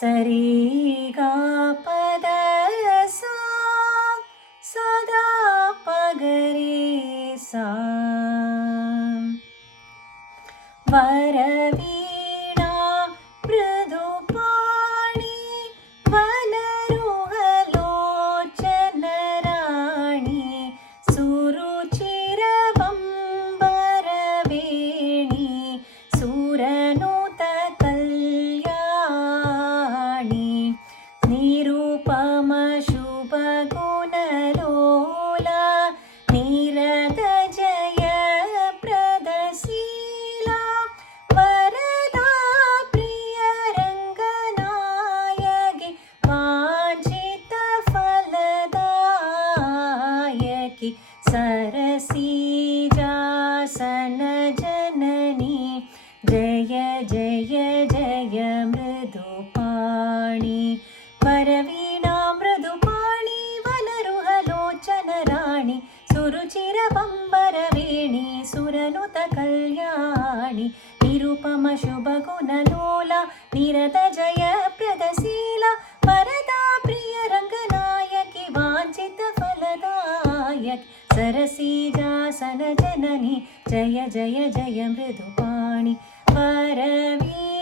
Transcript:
सरी गा पद सा सदा पगरे सा वरवीणा मृदुपाणि वनरुहलोचनराणि सुरुचिरबम्बरवेणि सुरनुतकल्याणि निरुपमशुभगुणलोला निरतजयप्रदशीला वरदा प्रियरङ्गनायकि वाञ्छितफलदायकि सरसीजासनजननी जय जय जय मृदुपाणि वरवीणा मृदुपाणि वनरुहलोचनराणि सुरुचिरबम्बरवेणि सुरनुतकल्याणि निरुपमशुभगुणलोला निरतजयप्रदशीला वरदा प्रियरङ्गनायकि वाञ्छितफलदायकि सरसीजासनजननी जय जय जय मृदुपाणि वरवीणा